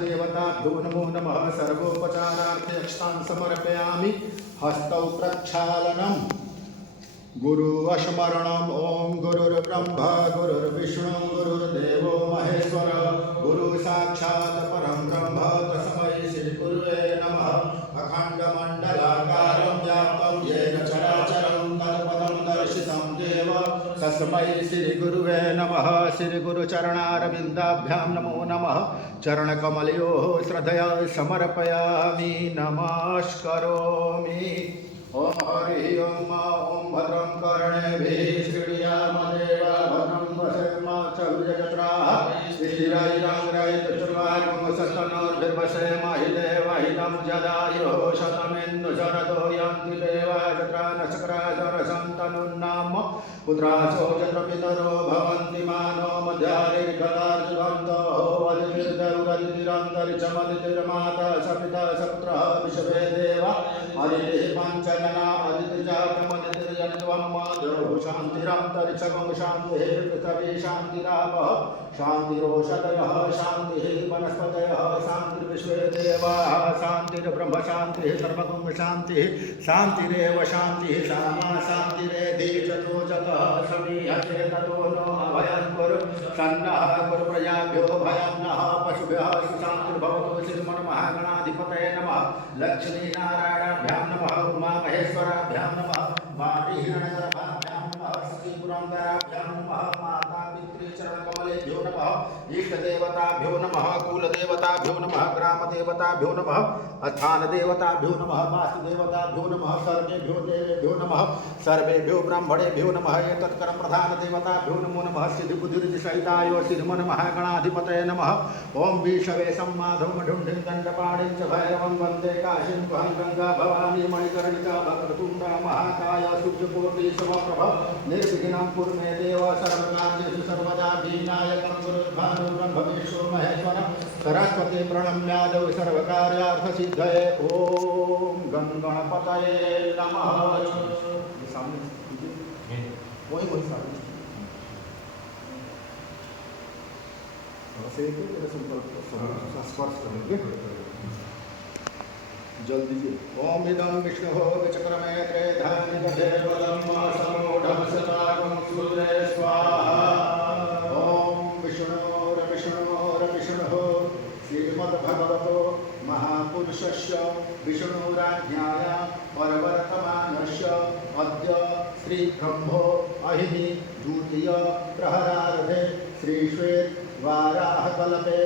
देवताभ्यो नमो नमः। सर्वोपचारार्थे अक्षतान् समर्पयामि। हस्तौ प्रक्षालनम्। गुरु स्मरणम्। ओम गुरुर्ब्रह्मा गुरुर्विष्णु गुरुर्देवो महेश्वर गुरु साक्षात् परं ब्रह्म तस्मै श्री गुरुवे नमः। अखण्डमण्डलाकारं व्याप्तं येन चराचरं तत्पदं दर्शितं देव तस्मै श्री गुरुवे नमः। श्री गुरुचरणारविन्दाभ्यां नमो नमः। चरणकमलयोः श्रद्धया समर्पयामि नमस्करोमि। ओम हरि ओम भद्रं कर्णेभिः शृणुयामदेवा भद्रं पश्येमाक्षभिर्यजत्राः स्थिरैरङ्गैर्चतुर्वारं देवहितं जदायुः शतमिन्दुशरदो यन्ति देवाः चक्रानचक्राचरसन्तनुन्नाम पुत्रासो चन्द्रपितरो भवन्ति मानो मध्यारिर्गदार्जुगन्तो वदितिर्दौरदितिरन्तरिक्षमदितिर्माता सपिता सपुत्रः विश्वे देवा अदितिः पञ्चजना अदितिर्जातमदितिर्जनित्वं माधुः शान्तिरन्तरिक्षगं शान्तिः पृथिवी शान्तिरापः शान्तिरोषधयः शान्तिः वनस्पतयः शान्तिर्विश्वे देवाः शान्तिर्ब्रह्म शान्तिः सर्वगं शान्तिः शान्तिरेव शान्तिः सामा शान्तिरेधि चतुर्जगः समीहते ततो नो अभयं कुरु सन्नः कुरु प्रजाभ्यो भयं नः पशुभ्यः सुशान्तिर्भवतु श्रीमन्महागणाधिपतये नमः। लक्ष्मीनारायणाभ्यां नमः। उमामहेश्वराभ्यां नमः। वाणीहिरण्यगर्भाभ्यां नमः। सखीपुरन्दराभ्यां नमः। माता पितृचरणकमलेभ्यो नमः। इष्टदेवताभ्यो नमः। कुलदेवताभ्यो नमः। ग्रामदेवताभ्यो नमः। स्थानदेवताभ्यो नमः। वास्तुदेवताभ्यो नमः। सर्वेभ्यो देवेभ्यो नमः। सर्वेभ्यो ब्राह्मणेभ्यो नमः। एतत्कर्म प्रधानदेवताभ्यो नमो नमः। सिद्धिबुद्धिर्दिसहिताय श्रीमन्महागणाधिपतये नमः। ओम विषवे सम्माधवं ढुण्ढिं दण्डपाणिं च भैरवं वन्दे काशीं त्वं गंगा भवानी मणिकर्णिका वक्रतुण्डा महाकाय सूर्यकोटि समप्रभ निर्विघ्नं कुरु मे देव सर्वकार्येषु सर्वदा विनायकं गुरुर्भानु ब्रह्मविष्णु महेश्वर सरस्वती प्रणम्यादौ सर्वकार्यार्थसिद्धये। ओम गणपतये नमः। वही स्पर्श करेंगे जल्दी जी। ओम इदं विष्णुः विचक्रमे त्रेधानिकदेवदं सतागं सूर्ये स्वाहा। ओम विष्णुर्विष्णुः श्रीमद्भगवतो महापुरुषस्य विष्णुराज्ञाय परवर्तमानस्य अद्य श्रीब्रह्मो अहिनि द्वितीय प्रहरार्धे श्रीश्वेतवाराहकल्पे